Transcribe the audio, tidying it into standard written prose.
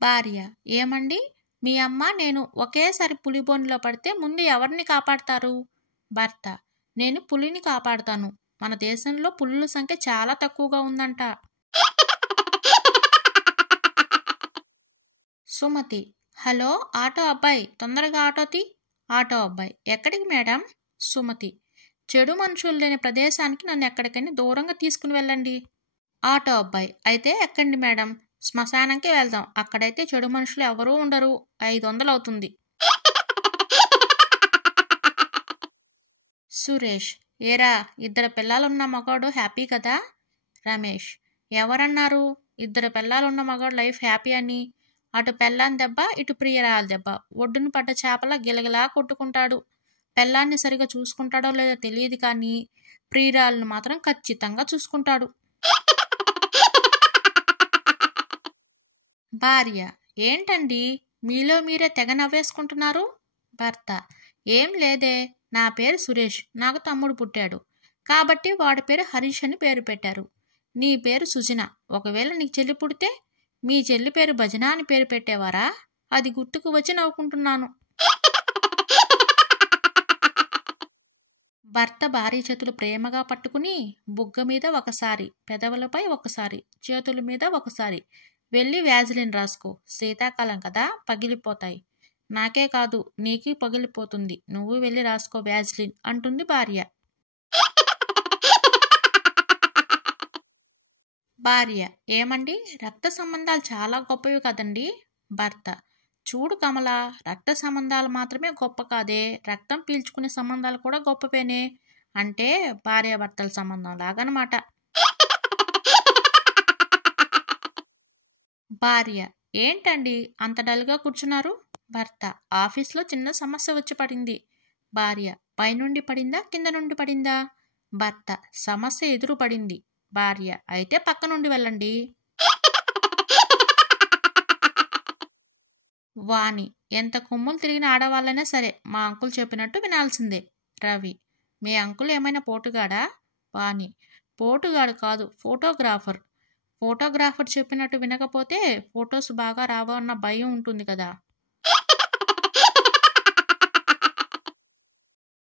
భార్య: ఏమండి, మీ అమ్మ నేను ఒకేసారి పులి బోనులో పడితే ముందు ఎవరిని కాపాడతారు? భర్త: నేను పులిని కాపాడతాను. మన దేశంలో పులుల సంఖ్య చాలా తక్కువగా ఉందంట. సుమతి: హలో ఆటో అబ్బాయి, తొందరగా ఆటో తీ. ఆటో అబ్బాయి: ఎక్కడికి మేడం? సుమతి: చెడు మనుషులు లేని ప్రదేశానికి నన్ను ఎక్కడికైనా దూరంగా తీసుకుని వెళ్ళండి. ఆటో అబ్బాయి: అయితే ఎక్కండి మేడం, శ్మశానంకి వెళ్దాం. అక్కడైతే చెడు మనుషులు ఎవరూ ఉండరు. 500 అవుతుంది. సురేష్: ఏరా, 2 పిల్లలున్న మగాడు హ్యాపీ కదా? రమేష్: ఎవరన్నారు 2 పిల్లలున్న మగాడు లైఫ్ హ్యాపీ అని? అటు పెళ్ళాం దెబ్బ, ఇటు ప్రియురాల దెబ్బ. ఒడ్డున పడ్డ చేపల గిలగిలా కొట్టుకుంటాడు. పెళ్ళాన్ని సరిగా చూసుకుంటాడో లేదో తెలియదు కానీ ప్రియురాలను మాత్రం ఖచ్చితంగా చూసుకుంటాడు. భార్య: ఏంటండి మీలో మీరే తెగ నవ్వేసుకుంటున్నారు? భర్త: ఏం లేదే, నా పేరు సురేష్, నాకు తమ్ముడు పుట్టాడు కాబట్టి వాడి పేరు హరీష్ అని పేరు పెట్టారు. నీ పేరు సుజన, ఒకవేళ నీకు చెల్లి పుడితే మీ చెల్లి పేరు భజన అని పేరు పెట్టేవారా? అది గుర్తుకు వచ్చి నవ్వుకుంటున్నాను. భర్త భార్య చేతులు ప్రేమగా పట్టుకుని బుగ్గ మీద ఒకసారి, పెదవులపై ఒకసారి, చేతుల మీద ఒకసారి వెళ్ళి వ్యాజిలిన్ రాసుకో. శీతాకాలం కదా, పగిలిపోతాయి. నాకే కాదు నీకు పగిలిపోతుంది. నువ్వు వెళ్ళి రాసుకో వ్యాజిలిన్ అంటుంది భార్య. భార్య: ఏమండి, రక్త సంబంధాలు చాలా గొప్పవి కదండి? భర్త: చూడు కమల, రక్త సంబంధాలు మాత్రమే గొప్ప కాదే, రక్తం పీల్చుకునే సంబంధాలు కూడా గొప్పవేనే. అంటే భార్యాభర్తల సంబంధం లాగనమాట. భార్య: ఏంటండి అంత డల్గా కూర్చున్నారు? భర్త: ఆఫీస్లో చిన్న సమస్య వచ్చి పడింది. భార్య: పైనుండి పడిందా, కింద నుండి పడిందా? భర్త: సమస్య ఎదురు పడింది. భార్య: అయితే పక్క నుండి వెళ్ళండి. వాణి: ఎంత కొమ్ములు తిరిగిన ఆడవాళ్ళైనా సరే మా అంకుల్ చెప్పినట్టు వినాల్సిందే. రవి: మీ అంకుల్ ఏమైనా పోటుగాడా? వాణి: పోటుగాడు కాదు, ఫోటోగ్రాఫర్. ఫోటోగ్రాఫర్ చెప్పినట్టు వినకపోతే ఫొటోస్ బాగా రావన్న భయం ఉంటుంది కదా.